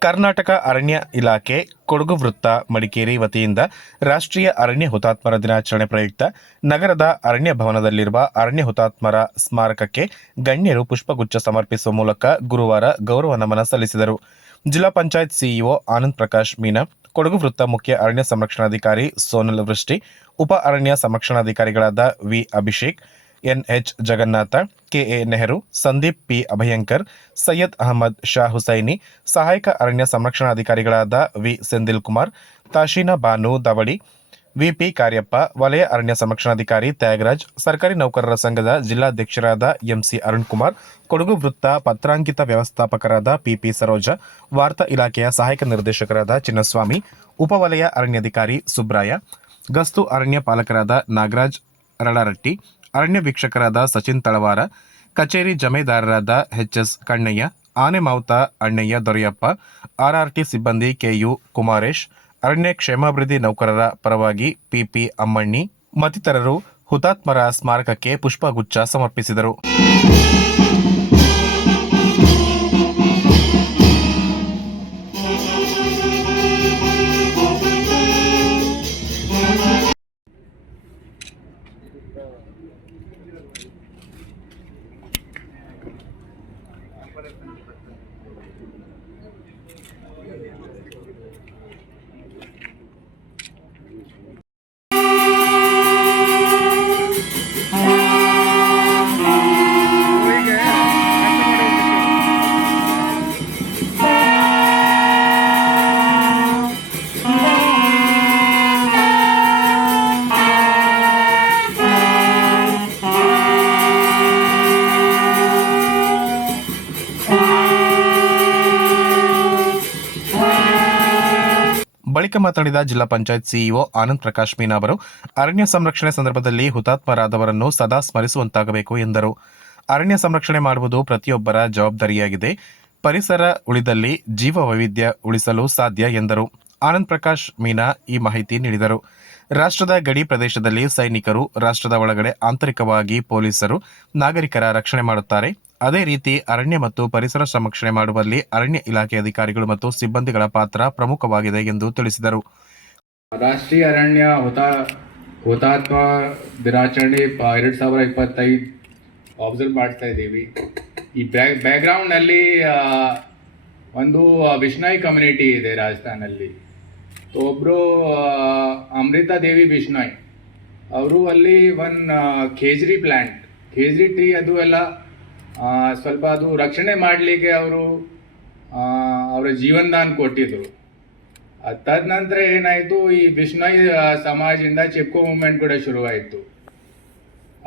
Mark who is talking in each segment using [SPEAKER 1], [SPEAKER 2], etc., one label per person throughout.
[SPEAKER 1] ಕರ್ನಾಟಕ ಅರಣ್ಯ ಇಲಾಖೆ ಕೊಡಗು ವೃತ್ತ ಮಡಿಕೇರಿ ವತಿಯಿಂದ ರಾಷ್ಟ್ರೀಯ ಅರಣ್ಯ ಹುತಾತ್ಮರ ದಿನಾಚರಣೆ ಪ್ರಯುಕ್ತ ನಗರದ ಅರಣ್ಯ ಭವನದಲ್ಲಿರುವ ಅರಣ್ಯ ಹುತಾತ್ಮರ ಸ್ಮಾರಕಕ್ಕೆ ಗಣ್ಯರು ಪುಷ್ಪಗುಚ್ಛ ಸಮರ್ಪಿಸುವ ಮೂಲಕ ಗುರುವಾರ ಗೌರವ ನಮನ ಸಲ್ಲಿಸಿದರು. ಜಿಲ್ಲಾ ಪಂಚಾಯತ್ ಸಿಇಒ ಆನಂದ್ ಪ್ರಕಾಶ್ ಮೀನಾ, ಕೊಡಗು ವೃತ್ತ ಮುಖ್ಯ ಅರಣ್ಯ ಸಂರಕ್ಷಣಾಧಿಕಾರಿ ಸೋನಲ್ ವೃಷ್ಟಿ, ಉಪ ಅರಣ್ಯ ಸಂರಕ್ಷಣಾಧಿಕಾರಿಗಳಾದ V Abhishek NH Jagannath, KA Nehru, Sandeep P Abhyankar, Syed Ahmed Shah Husaini, ಸಹಾಯಕ ಅರಣ್ಯ ಸಂರಕ್ಷಣಾಧಿಕಾರಿಗಳಾದ ವಿ ಸೆಂದಿಲ್ ಕುಮಾರ್ ತಾಶೀನಾ ಬಾನು ದವಡಿ, ವಿಪಿ ಕಾರ್ಯಪ್ಪ, ವಲಯ ಅರಣ್ಯ ಸಂರಕ್ಷಣಾಧಿಕಾರಿ ತ್ಯಾಗರಾಜ್, ಸರ್ಕಾರಿ ನೌಕರರ ಸಂಘದ ಜಿಲ್ಲಾಧ್ಯಕ್ಷರಾದ ಎಂಸಿ ಅರುಣ್ ಕುಮಾರ್ ಕೊಡಗು ವೃತ್ತ ಪತ್ರಾಂಕಿತ ವ್ಯವಸ್ಥಾಪಕರಾದ ಪಿಪಿ ಸರೋಜ, ವಾರ್ತಾ ಇಲಾಖೆಯ ಸಹಾಯಕ ನಿರ್ದೇಶಕರಾದ ಚಿನ್ನಸ್ವಾಮಿ, ಉಪವಲಯ ಅರಣ್ಯಾಧಿಕಾರಿ ಸುಬ್ರಾಯ, ಗಸ್ತು ಅರಣ್ಯ ಪಾಲಕರಾದ ನಾಗರಾಜ್ ರಳರಟ್ಟಿ ಅರಣ್ಯ ವೀಕ್ಷಕರಾದ ಸಚಿನ್ ತಳವಾರ, ಕಚೇರಿ ಜಮೆದಾರರಾದ ಎಚ್ ಎಸ್ ಕಣ್ಣಯ್ಯ ಆನೆ ಮಾವುತ ಅಣ್ಣಯ್ಯ ದೊರೆಯಪ್ಪ, ಆರ್ಆರ್ಟಿ ಸಿಬ್ಬಂದಿ ಕೆಯು ಕುಮಾರೇಶ್, ಅರಣ್ಯ ಕ್ಷೇಮಾಭಿವೃದ್ಧಿ ನೌಕರರ ಪರವಾಗಿ ಪಿಪಿ ಅಮ್ಮಣ್ಣಿ, ಮತ್ತಿತರರು ಹುತಾತ್ಮರ ಸ್ಮಾರಕಕ್ಕೆ ಪುಷ್ಪಗುಚ್ಛ ಸಮರ್ಪಿಸಿದರು. ಬಳಿಕ ಮಾತನಾಡಿದ ಜಿಲ್ಲಾ ಪಂಚಾಯತ್ ಸಿಇಒ ಆನಂದ್ ಪ್ರಕಾಶ್ ಮೀನಾ ಅವರು ಅರಣ್ಯ ಸಂರಕ್ಷಣೆ ಸಂದರ್ಭದಲ್ಲಿ ಹುತಾತ್ಮರಾದವರನ್ನು ಸದಾ ಸ್ಮರಿಸುವಂತಾಗಬೇಕು ಎಂದರು. ಅರಣ್ಯ ಸಂರಕ್ಷಣೆ ಮಾಡುವುದು ಪ್ರತಿಯೊಬ್ಬರ ಜವಾಬ್ದಾರಿಯಾಗಿದೆ. ಪರಿಸರ ಉಳಿದಲ್ಲಿ ಜೀವ ವೈವಿಧ್ಯ ಉಳಿಸಲು ಸಾಧ್ಯ ಎಂದರು. ಆನಂದ್ ಪ್ರಕಾಶ್ ಮೀನಾ ಈ ಮಾಹಿತಿ ನೀಡಿದರು. ರಾಷ್ಟ್ರದ ಗಡಿ ಪ್ರದೇಶದಲ್ಲಿ ಸೈನಿಕರು, ರಾಷ್ಟ್ರದ ಒಳಗಡೆ ಆಂತರಿಕವಾಗಿ ಪೊಲೀಸರು, ನಾಗರಿಕರ ರಕ್ಷಣೆ ಮಾಡುತ್ತಾರೆ. ಅದೇ ರೀತಿ ಅರಣ್ಯ ಮತ್ತು ಪರಿಸರ ಸಂರಕ್ಷಣೆ ಮಾಡುವಲ್ಲಿ ಅರಣ್ಯ ಇಲಾಖೆ ಅಧಿಕಾರಿಗಳು ಮತ್ತು ಸಿಬ್ಬಂದಿಗಳ ಪಾತ್ರ ಪ್ರಮುಖವಾಗಿದೆ ಎಂದು ತಿಳಿಸಿದರು.
[SPEAKER 2] ರಾಷ್ಟ್ರೀಯ ಅರಣ್ಯ ಹುತಾ, ಹುತಾತ್ಮ ದಿನಾಚರಣೆ ಎರಡು ಸಾವಿರ ಇಪ್ಪತ್ತೈದು ಆಬ್ಸರ್ವ್ ಮಾಡ್ತಾ ಇದ್ದೀವಿ. ಈ ಬ್ಯಾಕ್ ಬ್ಯಾಕ್ಗ್ರೌಂಡ್ನಲ್ಲಿ ಒಂದು ವಿಷ್ಣಾಯಿ ಕಮ್ಯುನಿಟಿ ಇದೆ ರಾಜಸ್ಥಾನಲ್ಲಿ. ಒಬ್ಬರು ಅಮೃತಾ ದೇವಿ ಬಿಷ್ಣಾಯ್ ಅವರು ಅಲ್ಲಿ one khejri plant khejri tree ಅದು ಎಲ್ಲ ಸ್ವಲ್ಪ ಅದು ರಕ್ಷಣೆ ಮಾಡಲಿಕ್ಕೆ ಅವರು ಅವರ ಜೀವನದಾನ ಕೊಟ್ಟಿದ್ರು. ಅದ್ ತದನಂತರ ಏನಾಯಿತು, ಈ ಬಿಷ್ಣೋಯ್ ಸಮಾಜದಿಂದ ಚಿಪ್ಕೋ ಮೂವ್ಮೆಂಟ್ ಕೂಡ ಶುರುವಾಯಿತು.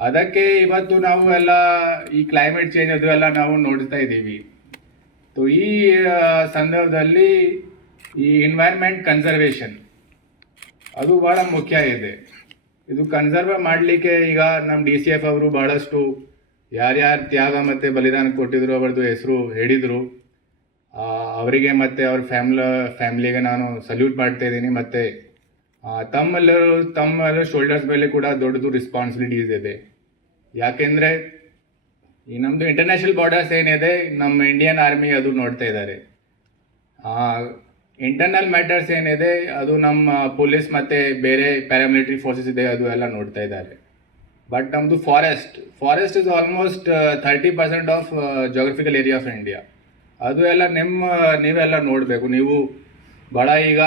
[SPEAKER 2] ಅದಕ್ಕೆ ಇವತ್ತು ನಾವು ಎಲ್ಲ, ಈ ಕ್ಲೈಮೇಟ್ ಚೇಂಜ್ ಅದು ಎಲ್ಲ ನಾವು ನೋಡ್ತಾ ಇದ್ದೀವಿ. ಸೊ ಈ ಸಂದರ್ಭದಲ್ಲಿ ಈ ಎನ್ವೈರ್ಮೆಂಟ್ ಕನ್ಸರ್ವೇಷನ್ ಅದು ಬಹಳ ಮುಖ್ಯ ಇದೆ. ಇದು ಕನ್ಸರ್ವ್ ಮಾಡಲಿಕ್ಕೆ ಈಗ ನಮ್ಮ ಡಿ ಸಿ ಎಫ್ ಅವರು ಬಹಳಷ್ಟು ಯಾರ್ಯಾರು ತ್ಯಾಗ ಮತ್ತು ಬಲಿದಾನ ಕೊಟ್ಟಿದ್ರು, ಅವ್ರದ್ದು ಹೆಸರು ಹೇಳಿದರು. ಅವರಿಗೆ ಮತ್ತು ಅವ್ರ ಫ್ಯಾಮ್ಲ, ಫ್ಯಾಮ್ಲಿಗೆ ನಾನು ಸಲ್ಯೂಟ್ ಮಾಡ್ತಾ ಇದ್ದೀನಿ. ಮತ್ತು ತಮ್ಮೆಲ್ಲರೂ ತಮ್ಮೆಲ್ಲ ಶೋಲ್ಡರ್ಸ್ ಮೇಲೆ ಕೂಡ ದೊಡ್ಡದು ರೆಸ್ಪಾನ್ಸಿಬಿಲಿಟೀಸ್ ಇದೆ. ಯಾಕೆಂದರೆ, ಈ ನಮ್ಮದು ಇಂಟರ್ನ್ಯಾಷನಲ್ ಬಾರ್ಡರ್ಸ್ ಏನಿದೆ, ನಮ್ಮ ಇಂಡಿಯನ್ ಆರ್ಮಿ ಅದು ನೋಡ್ತಾ ಇದ್ದಾರೆ. ಇಂಟರ್ನಲ್ ಮ್ಯಾಟರ್ಸ್ ಏನಿದೆ, ಅದು ನಮ್ಮ ಪೊಲೀಸ್ ಮತ್ತು ಬೇರೆ ಪ್ಯಾರಾಮಿಲಿಟರಿ ಫೋರ್ಸಸ್ ಇದೆ, ಅದು ಎಲ್ಲ ನೋಡ್ತಾ ಇದ್ದಾರೆ. ಬಟ್ ನಮ್ಮದು forest forest is almost thirty percent of geographical area of India ಅದು ಎಲ್ಲ ನಿಮ್ಮ ನೀವೆಲ್ಲ ನೋಡಬೇಕು. ನೀವು ಭಾಳ ಈಗ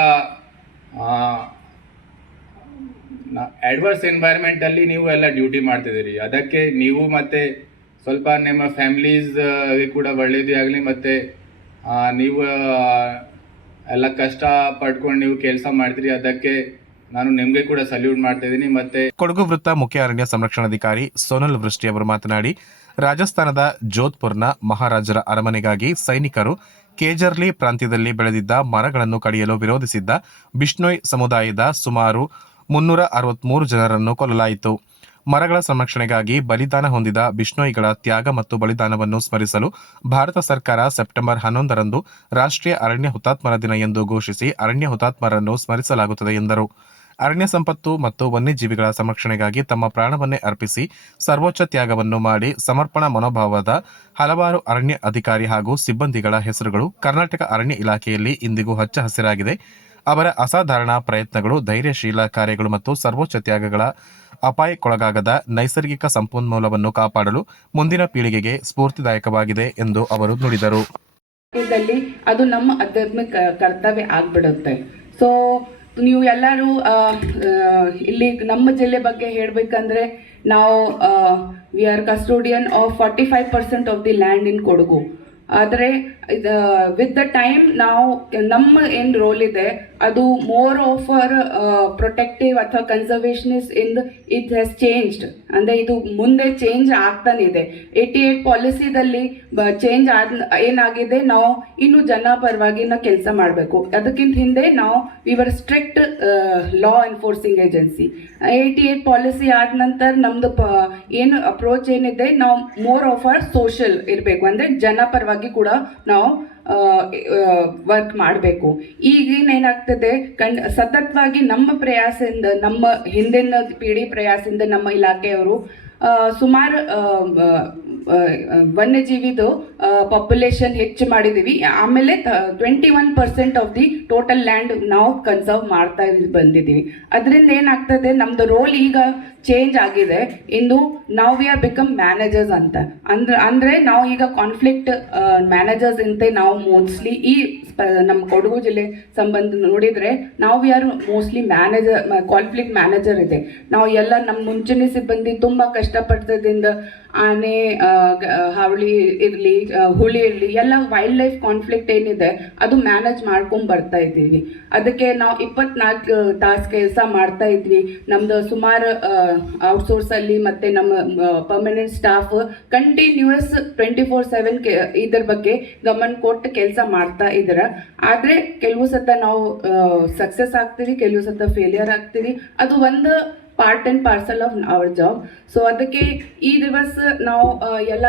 [SPEAKER 2] ಅಡ್ವರ್ಸ್ ಎನ್ವೈರ್ಮೆಂಟಲ್ಲಿ ನೀವು ಎಲ್ಲ ಡ್ಯೂಟಿ ಮಾಡ್ತಿದ್ದೀರಿ. ಅದಕ್ಕೆ ನೀವು ಮತ್ತು ಸ್ವಲ್ಪ ನಿಮ್ಮ ಫ್ಯಾಮ್ಲೀಸ್ ಕೂಡ ಒಳ್ಳೆಯದೇ ಆಗಲಿ ಮತ್ತು ನೀವು ಎಲ್ಲ ಕಷ್ಟ ಪಡ್ಕೊಂಡು ನೀವು ಕೆಲಸ ಮಾಡ್ತೀರಿ. ಅದಕ್ಕೆ ನಾನು ನಿಮಗೆ ಕೂಡ ಸಲ್ಯೂಟ್ ಮಾಡ್ತಾ ಇದ್ದೀನಿ. ಮತ್ತೆ
[SPEAKER 1] ಕೊಡಗು ವೃತ್ತ ಮುಖ್ಯ ಅರಣ್ಯ ಸಂರಕ್ಷಣಾಧಿಕಾರಿ ಸೋನಲ್ ವೃಷ್ಟಿ ಅವರು ಮಾತನಾಡಿ, ರಾಜಸ್ಥಾನದ ಜೋಧ್ಪುರ್ನ ಮಹಾರಾಜರ ಅರಮನೆಗಾಗಿ ಸೈನಿಕರು ಕೇಜರ್ಲಿ ಪ್ರಾಂತ್ಯದಲ್ಲಿ ಬೆಳೆದಿದ್ದ ಮರಗಳನ್ನು ಕಡಿಯಲು ವಿರೋಧಿಸಿದ್ದ ಬಿಷ್ಣೋಯ್ ಸಮುದಾಯದ ಸುಮಾರು ಮುನ್ನೂರ ಅರವತ್ಮೂರು ಜನರನ್ನು ಕೊಲ್ಲಲಾಯಿತು. ಮರಗಳ ಸಂರಕ್ಷಣೆಗಾಗಿ ಬಲಿದಾನ ಹೊಂದಿದ ಬಿಷ್ಣೋಯಿಗಳ ತ್ಯಾಗ ಮತ್ತು ಬಲಿದಾನವನ್ನು ಸ್ಮರಿಸಲು ಭಾರತ ಸರ್ಕಾರ ಸೆಪ್ಟೆಂಬರ್ ಹನ್ನೊಂದರಂದು ರಾಷ್ಟ್ರೀಯ ಅರಣ್ಯ ಹುತಾತ್ಮರ ದಿನ ಎಂದು ಘೋಷಿಸಿ ಅರಣ್ಯ ಹುತಾತ್ಮರನ್ನು ಸ್ಮರಿಸಲಾಗುತ್ತದೆ ಎಂದರು. ಅರಣ್ಯ ಸಂಪತ್ತು ಮತ್ತು ವನ್ಯಜೀವಿಗಳ ಸಂರಕ್ಷಣೆಗಾಗಿ ತಮ್ಮ ಪ್ರಾಣವನ್ನೇ ಅರ್ಪಿಸಿ ಸರ್ವೋಚ್ಚ ತ್ಯಾಗವನ್ನು ಮಾಡಿ ಸಮರ್ಪಣಾ ಮನೋಭಾವದ ಹಲವಾರು ಅರಣ್ಯ ಅಧಿಕಾರಿ ಹಾಗೂ ಸಿಬ್ಬಂದಿಗಳ ಹೆಸರುಗಳು ಕರ್ನಾಟಕ ಅರಣ್ಯ ಇಲಾಖೆಯಲ್ಲಿ ಇಂದಿಗೂ ಹಚ್ಚ ಹಸಿರಾಗಿದೆ. ಅವರ ಅಸಾಧಾರಣ ಪ್ರಯತ್ನಗಳು ಧೈರ್ಯಶೀಲ ಕಾರ್ಯಗಳು ಮತ್ತು ಸರ್ವೋಚ್ಚ ತ್ಯಾಗಗಳ ಅಪಾಯಕ್ಕೊಳಗಾಗದ ನೈಸರ್ಗಿಕ ಸಂಪನ್ಮೂಲವನ್ನು ಕಾಪಾಡಲು ಮುಂದಿನ ಪೀಳಿಗೆಗೆ ಸ್ಫೂರ್ತಿದಾಯಕವಾಗಿದೆ ಎಂದು ಅವರು ನುಡಿದರು.
[SPEAKER 3] ಅದು ನಮ್ಮ ಆಧ್ಯಾತ್ಮಿಕ ಕರ್ತವ್ಯ ಆಗ್ಬಿಡುತ್ತೆ. ಸೊ ನೀವು ಎಲ್ಲರೂ ಇಲ್ಲಿ ನಮ್ಮ ಜಿಲ್ಲೆ ಬಗ್ಗೆ ಹೇಳಬೇಕಂದ್ರೆ ನಾವು we are custodian of forty five percent of the land in Kodagu. ಆದರೆ ವಿತ್ ದ ಟೈಮ್ ನಾವು ನಮ್ಮ ಏನು ರೋಲ್ ಇದೆ. ಅದು ಮೋರ್ ಆಫರ್ ಪ್ರೊಟೆಕ್ಟಿವ್ ಅಥವಾ conservationist in it has changed ಅಂದರೆ ಇದು ಮುಂದೆ ಚೇಂಜ್ ಆಗ್ತಾನೆ ಇದೆ ಏಯ್ಟಿ ಏಟ್ ಪಾಲಿಸಿದಲ್ಲಿ ಚೇಂಜ್ ಆದ, ಏನಾಗಿದೆ? ನಾವು ಇನ್ನು ಜನ ಪರವಾಗಿ ನಾವು ಕೆಲಸ ಮಾಡಬೇಕು. ಅದಕ್ಕಿಂತ ಹಿಂದೆ ನಾವು we were strict law enforcing agency eighty eight policy ಆದ ನಂತರ ನಮ್ದು ಪ, ಏನು ಅಪ್ರೋಚ್ ಏನಿದೆ? ನಾವು ಮೋರ್ ಆಫ್ ಆರ್ ಸೋಷಲ್ ಇರಬೇಕು. ಅಂದರೆ ಜನ ಕೂಡ ನಾವು ವರ್ಕ್ ಮಾಡಬೇಕು. ಈಗಿನ ಏನಾಗ್ತದೆ ಕಣ್ ಸತತವಾಗಿ ನಮ್ಮ ಪ್ರಯಾಸದಿಂದ, ನಮ್ಮ ಹಿಂದಿನ ಪೀಳಿ ಪ್ರಯಾಸದಿಂದ ನಮ್ಮ ಇಲಾಖೆಯವರು ಸುಮಾರು ವನ್ಯಜೀವಿದು ಪಾಪ್ಯುಲೇಷನ್ ಹೆಚ್ಚು ಮಾಡಿದ್ದೀವಿ. ಆಮೇಲೆ twenty one percent of the total land ನಾವು ಕನ್ಸರ್ವ್ ಮಾಡ್ತಾ ಬಂದಿದ್ದೀವಿ. ಅದರಿಂದ ಏನಾಗ್ತದೆ ನಮ್ಮದು ರೋಲ್ ಈಗ ಚೇಂಜ್ ಆಗಿದೆ. ಇನ್ನು ನಾವು ವಿ ಆರ್ ಬಿಕಮ್ ಮ್ಯಾನೇಜರ್ಸ್ ಅಂತ. ಅಂದ್ರೆ, ಅಂದರೆ ನಾವು ಈಗ ಕಾನ್ಫ್ಲಿಕ್ಟ್ ಮ್ಯಾನೇಜರ್ಸ್ ಅಂತ ನಾವು ಮೋಸ್ಟ್ಲಿ ಈ ನಮ್ಮ ಕೊಡಗು ಜಿಲ್ಲೆ ಸಂಬಂಧ ನೋಡಿದರೆ, ನಾವು we are mostly manager conflict manager ಇದೆ. ನಾವು ಎಲ್ಲ ನಮ್ಮ ಮುಂಚಿನ ಸಿಬ್ಬಂದಿ ತುಂಬ ಕಷ್ಟಪಡ್ತದಿಂದ ಆನೆ ಹಾವಳಿ ಇರಲಿ ಹುಳಿ ಇರಲಿ, ಎಲ್ಲ ವೈಲ್ಡ್ ಲೈಫ್ ಕಾನ್ಫ್ಲಿಕ್ಟ್ ಏನಿದೆ, ಅದು ಮ್ಯಾನೇಜ್ ಮಾಡ್ಕೊಂಡು ಬರ್ತಾ ಇದ್ದೀವಿ. ಅದಕ್ಕೆ ನಾವು ಇಪ್ಪತ್ನಾಲ್ಕು ತಾಸು ಕೆಲಸ ಮಾಡ್ತಾ ಇದ್ವಿ. ನಮ್ದು ಸುಮಾರು ಔಟ್ಸೋರ್ಸಲ್ಲಿ ಮತ್ತು ನಮ್ಮ permanent staff continuous twenty four seven K, ಇದ್ರ ಬಗ್ಗೆ ಗಮನ ಕೊಟ್ಟು ಕೆಲಸ ಮಾಡ್ತಾ ಇದ್ರ. ಆದರೆ ಕೆಲವು ಸತ ನಾವು ಸಕ್ಸಸ್ ಆಗ್ತೀವಿ, ಕೆಲವು ಸತ ಫೇಲಿಯರ್ ಆಗ್ತೀವಿ. ಅದು ಒಂದು part and parcel of our job so ಅದಕ್ಕೆ ಈ ದಿವಸ ನಾವು ಎಲ್ಲ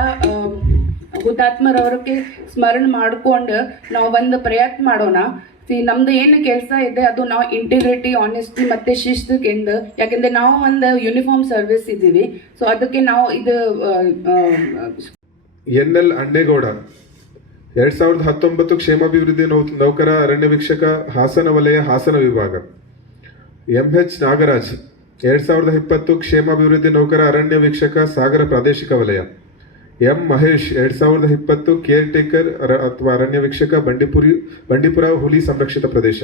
[SPEAKER 3] ಹುತಾತ್ಮರವ್ರಿಗೆ ಸ್ಮರಣೆ ಮಾಡ್ಕೊಂಡು ನಾವು ಒಂದು ಪ್ರಯತ್ನ ಮಾಡೋಣ. ನಮ್ದು ಏನು ಕೆಲಸ ಇದೆ, ಅದು ನಾವು ಇಂಟಿಗ್ರಿಟಿ ಆನೆಸ್ಟಿ ಮತ್ತು ಶಿಸ್ತಿಗೆಂದು ಯಾಕೆಂದರೆ ನಾವು ಒಂದು ಯೂನಿಫಾರ್ಮ್ ಸರ್ವಿಸ್ ಇದ್ದೀವಿ. ಸೊ ಅದಕ್ಕೆ ನಾವು ಇದು
[SPEAKER 4] ಎನ್ ಎಲ್ ಅಂಡೇಗೌಡ, ಎರಡ್ ಸಾವಿರದ ಹತ್ತೊಂಬತ್ತು ಕ್ಷೇಮಾಭಿವೃದ್ಧಿ ನೌ, ನೌಕರ ಅರಣ್ಯ ವೀಕ್ಷಕ ಹಾಸನ ವಲಯ ಹಾಸನ ವಿಭಾಗ. ಎಂ ಎಚ್ ನಾಗರಾಜ್ ಎರಡ್ ಸಾವಿರದ ಇಪ್ಪತ್ತು ಕ್ಷೇಮಾಭಿವೃದ್ಧಿ ನೌಕರ ಅರಣ್ಯ ವೀಕ್ಷಕ ಸಾಗರ ಪ್ರಾದೇಶಿಕ ವಲಯ. ಎಂ ಮಹೇಶ್ ಎರಡ್ ಸಾವಿರದ ಇಪ್ಪತ್ತು ಕೇರ್ ಟೇಕರ್ ಅಥವಾ ಅರಣ್ಯ ವೀಕ್ಷಕ ಬಂಡೀಪುರಿ ಬಂಡೀಪುರ ಹುಲಿ ಸಂರಕ್ಷಿತ ಪ್ರದೇಶ.